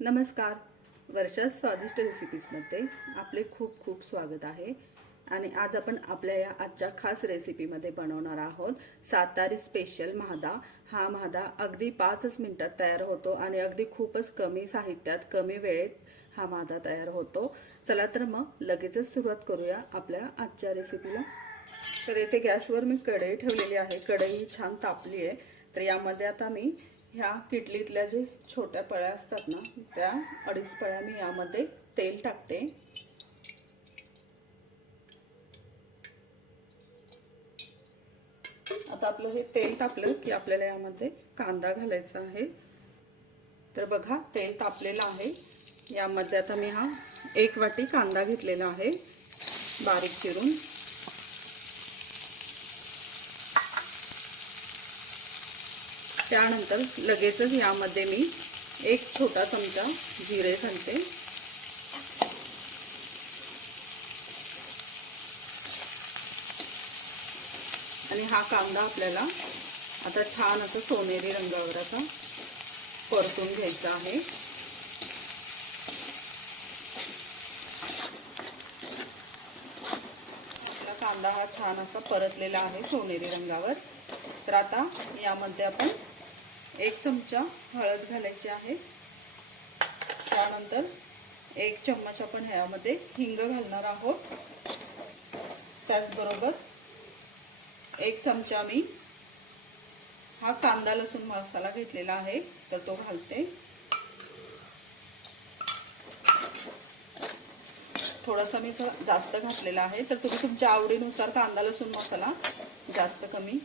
नमस्कार. वर्षा स्वादिष्ट रेसिपीजमध्ये आपले खूप खूप स्वागत आहे. आणि आज आपण आपल्या या आजच्या खास रेसिपीमध्ये बनवणार आहोत सातारी स्पेशल महादा. हा महादा अगदी 5 मिनिटात तयार होतो आणि अगदी खूपच कमी साहित्यात कमी वेळेत हा महादा तयार होतो. चला तर मग लगेचच सुरुवात करूया आपल्या आजच्या रेसिपीला. तर इथे गॅसवर मी कढई ठेवलेली आहे. कढई छान तापली आहे. तर यामध्ये आता मी ह्या किटलीतल्या जे छोट्या पळ्या असतात ना, त्या 2.5 पळ्या मी यामध्ये तेल टाकते. आता आपलं हे तेल तापलं की आपल्याला यामध्ये कांदा घालायचा आहे. तर बघा तेल तापलेलं आहे. यामध्ये आता मी हा 1 वाटी कांदा घेतलेला आहे बारीक चिरून. त्यानंतर लगेचच यामध्ये मी 1 छोटा चमचा जिरे घालते. आणि हा कांदा आपल्याला आता छान असं सोनेरी रंगावर आता परतून घ्यायचा आहे. कांदा हा छान असा परतलेला आहे सोनेरी रंगावर. तर आता यामध्ये आपण 1 चमचा हळद घालायची आहे. त्यानंतर 1 चम्मच आपण ह्यामध्ये हिंग घालणार आहोत. त्याचबरोबर 1 चमचा मी हा कांदा लसूण मसाला घेतलेला आहे, तर तो घालते. थोडासा मी जास्त घातलेला आहे, तर तुम्ही तुमच्या आवडीनुसार कांदा लसूण मसाला जास्त कमी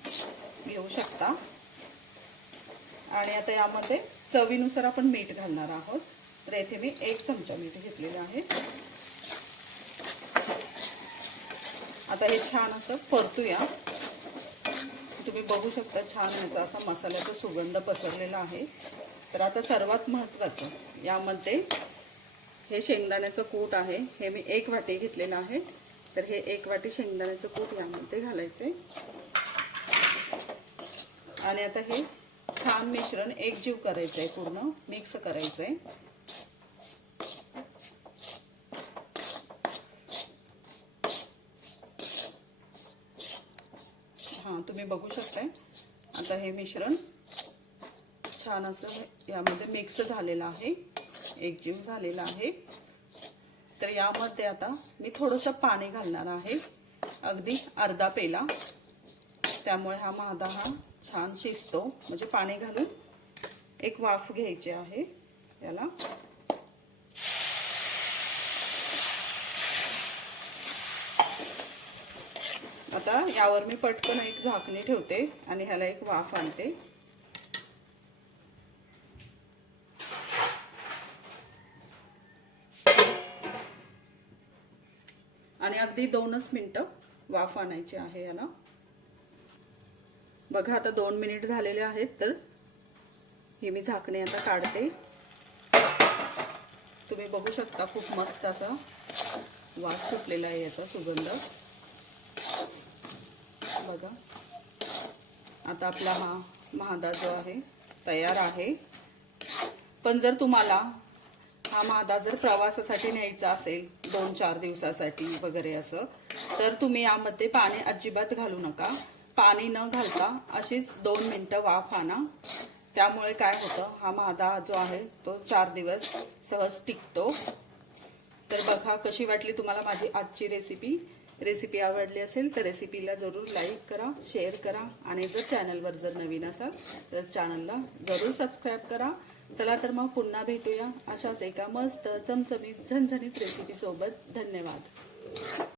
घेऊ शकता. आणि आता यामध्ये चवीनुसार आपण मीठ घालणार आहोत. तर येथे मी 1 चमचा मीठ घेतलेलं आहे. आता हे छान असं परतूया. तुम्ही बघू शकता छान याचा असा मसाल्याचा सुगंध पसरलेला आहे. तर आता सर्वात महत्त्वाचं यामध्ये हे शेंगदाण्याचं कूट आहे. हे मी 1 वाटी घेतलेलं आहे. तर हे 1 वाटी शेंगदाण्याचं कूट यामध्ये घालायचे. आणि आता हे छान मिश्रण एकजीव करायचंय, पूर्ण मिक्स करायचंय. हां, तुम्ही बघू शकताय आता हे मिश्रण छान असं यामध्ये मिक्स झालेलं आहे, एकजीव झालेलं आहे. तर यामध्ये आता मी थोडंसं पाणी घालणार आहे, अगदी अर्धा पेला. त्यामुळे हा महादा हा छान शिजतो. म्हणजे पाणी घालून एक वाफ घ्यायची आहे याला. आता यावर मी पटकन एक झाकणी ठेवते आणि ह्याला एक वाफ आणते. आणि अगदी 2च मिनिटं वाफ आणायची आहे याला. बघा आता 2 मिनिट झालेले आहेत. तर हे मी झाकणे आता काढते. तुम्ही बघू शकता खूप मस्त असा वास सुटलेला आहे, याचा सुगंध बघा. आता आपला हा महादा जो आहे तयार आहे. पण जर तुम्हाला हा महादा जर प्रवासासाठी न्यायचा असेल 2-4 दिवसासाठी वगैरे असं, तर तुम्ही यामध्ये पाणी अजिबात घालू नका. पाणी न घालता अशीच 2 मिनिटं वाफ आणा. त्यामुळे काय होतं, हा महादा जो आहे तो 4 दिवस सहज टिकतो. तर बघा कशी वाटली तुम्हाला माझी आजची रेसिपी आवडली असेल तर रेसिपीला जरूर लाईक करा, शेअर करा. आणि जर चॅनलवर जर नवीन असाल तर चॅनलला जरूर सबस्क्राईब करा. चला तर मग पुन्हा भेटूया अशाच एका मस्त चमचमीत झणझणीत रेसिपी सोबत. धन्यवाद.